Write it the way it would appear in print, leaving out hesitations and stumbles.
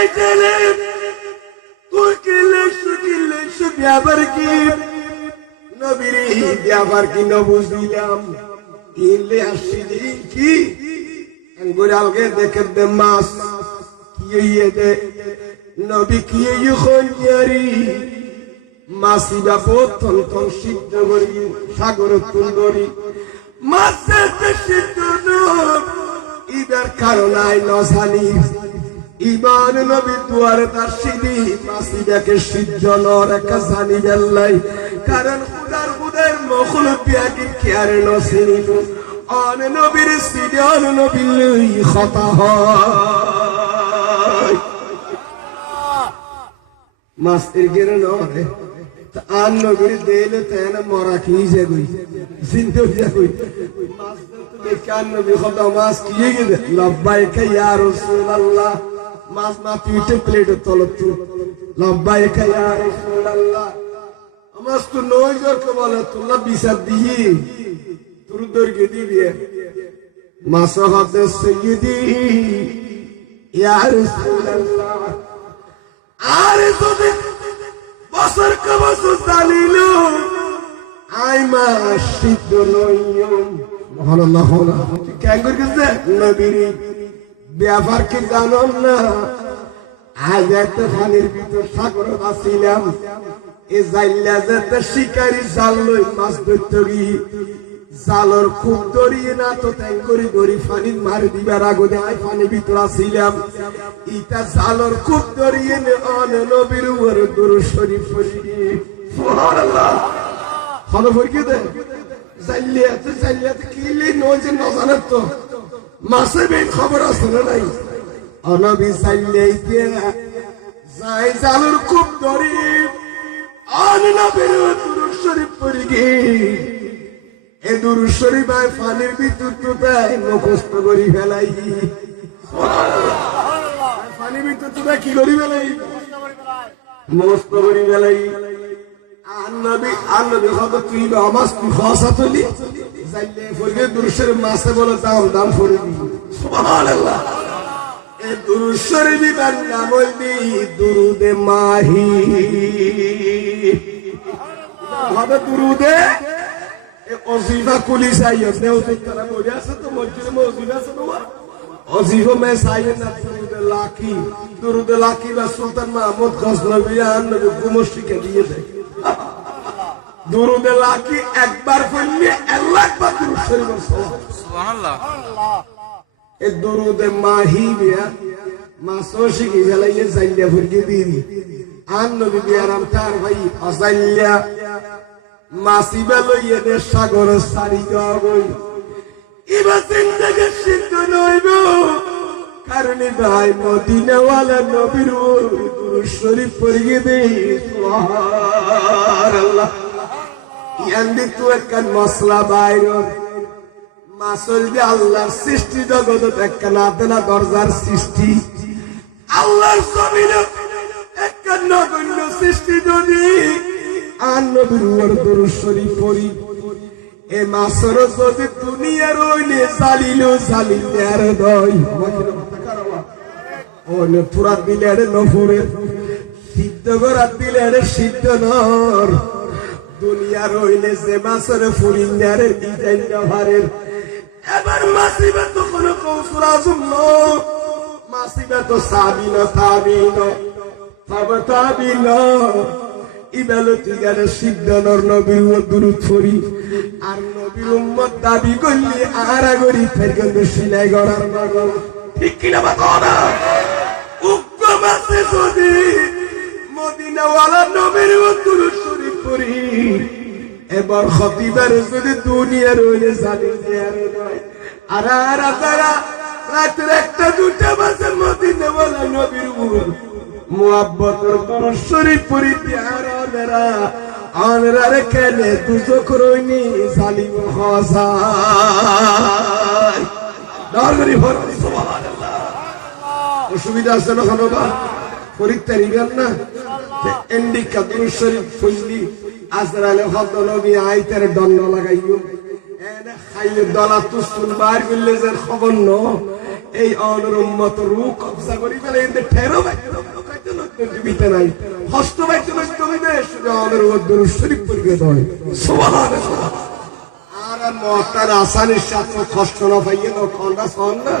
এই ছেলে তুই কিনলে ব্যাপার কি নবীর ব্যাপার কি ন বুঝলাম কিনলে আসছিলি কি গোড়ালকে দেখে দে মাছ কি দে নবী কি হইয়ারি মাছি বাপত তন সিদ্ধ করি সাগর তুন্দরি মাছের সিদ্ধ ইদার কারণ আই নসানি ইমান নবী দুয়ারে তার সিদ্ধি মাছি দেখে সিদ্ধ নর একা জানি বেল্লাই কারণ খুদার মখলুক বিয়াকে খেয়ারে নসিনি অন নবীর সিদ্ধি অন নবীর খতা হয় মাছের গেরে নরে আর নবীর দেলে তেন মরা কি যাগুই জিন্দো যাগুই মাছ তো দেখে আর নবী খোদা মাছ কি গেলে লব্বাইকা ইয়া রাসূলুল্লাহ মাছ না পিটে প্লেট তলতু লব্বাইকা ইয়া রাসূলুল্লাহ মাছ তো নয় জোরকে বলে তোলা বিচার দিই তোর দরগে দিবি মাছ হাতে সাইয়্যিদি ইয়া রাসূলুল্লাহ আর যদি বছর কে বছর চালিল আই মা সিদ্ধ নইম মহানাল্লাহ কেন করছে নবীর ব্যাপার কি জানো না আজ একটা পানির ভিতর সাগর আসিলাম এ জাইলা যেতে শিকারি জাল লই মাছ ধরতে গিয়ে জালর খুব দড়িয়ে না তো তাই গড়ি পানি মারি দিবার আগে আই পানি ভিতর আসিলাম ইটা জালর খুব দড়িয়ে অন নবীর উপর দুরূদ শরীফ পড়ি সুবহানাল্লাহ হলো ফরকি দে জাইলিয়াতে কিলি নজে না জানে তো মাছে বে খবর আছে না নাই অনবী জাইলিয়াতে যাই জালর খুব দড়ি অন নবীর দুরূদ শরীফ পড়ি এ দুরূদ শরীফ আই পানির ভিতর তো তাই মুখস্থ করি ফেলাই সুবহানাল্লাহ পানির ভিতর তো কি করি ফেলাই মুখস্থ করি ফেলাই আর নবী কত তুই আমাস তুই খাসা তুলি যাইলে ফরগে দুরূদ শরীফ মাসে বলে দাম ফরি সুবহানাল্লাহ এ দুরূদ শরীফ এর নাম হইলি দুরুদে মাহি হবে দুরুদে অজিফা কুলি সাইয়দ নেও তো তারা বলে আছে তো মসজিদে মসজিদ আছে তো অজিফা মে সাইয়দ না দুরুদ লাকি বা সুলতান মাহমুদ গজনবী নবী গুমশিকে দিয়ে দেয় দুরুদ লাকি একবার পড়লে 1 লাখ বার দুরূদ শরীফ সুবহানাল্লাহ এ দুরুদ মাহি বিয়া মাসোশি কি গলাইলে জাইলা ফুরকি দিই আন নবী বিয়ারাম তার ভাই আসাইয়া মাসিবা লইয়ে দে সাগর সারি যাবই ইবা জিন্দেগি সিদ্ধ নইব কারণ ভাই মদিনাওয়ালা নবীর দুরূদ শরীফ পড়িয়ে দে সুবহানাল্লাহ ইয়ান্দি তো একটা মশলা বাইর মাসল যে আল্লাহর সৃষ্টি জগৎ একটা না দরজার সৃষ্টি আল্লাহর জমিনে একটা নগণ্য সৃষ্টি যদি আর নবীর উপর দুরূদ শরীফ পড়ি এ মাসর যদি দুনিয়ার হইলে জালিলের দই ওনে পুরা দিলের নফরে সিদ্ধ করা দিলের সিদ্ধ নর দুনিয়ার হইলে যে মাসরে ফুরিন্দারে ডিজাইন ভারের এবার মাসিবা তো কোন কৌশল আজম ন মাসিবা তো তাবিন ইবালো তিগারে সিদ্ধ নর নবীর উপর দুরূদ পড়ি আর নবীর উম্মত দাবি করলি আর আগরি ফেরগন্দ সিলাই গড়ার নগর ঠিক কিনা বাবা উক্ত মাসে যদি মদিনাওয়ালা নবীর উপর দুরূদ শরীফ পড়ি এবার খতিবার যদি দুনিয়ার হইলে জানি দেয়ার নয় আর তারা রাতের 1টা 2টা বাজে মদিনাওয়ালা নবীর উপর মুহাব্বতের দুরূদ শরীফ পড়িতে আনরা রে কেনে দুজক রইনি জালিম হসাই দারগরি ভর সুবহানাল্লাহ অসুবিধা আছে না বাবা পরীক্ষা নিবেন না ইন্ডিকা দুরূদ শরীফ পড়লি আজরাইল হযরত নবী আইতারে দণ্ড লাগাইও এনে খাইলে দলা তুসুল বার করলে যে খবর ন এই অনর উম্মত রূহ কবজা করি ফেলে এতে ঠেরো যাইতে নাই হস্ত বাইতে তুমি দেশ আমাদের দরুদ শরীফ পড়ে দেয় সুবহানাল্লাহ আর মহতার আসানির সাথে কষ্ট না পাইয়ে খন্ডা সন না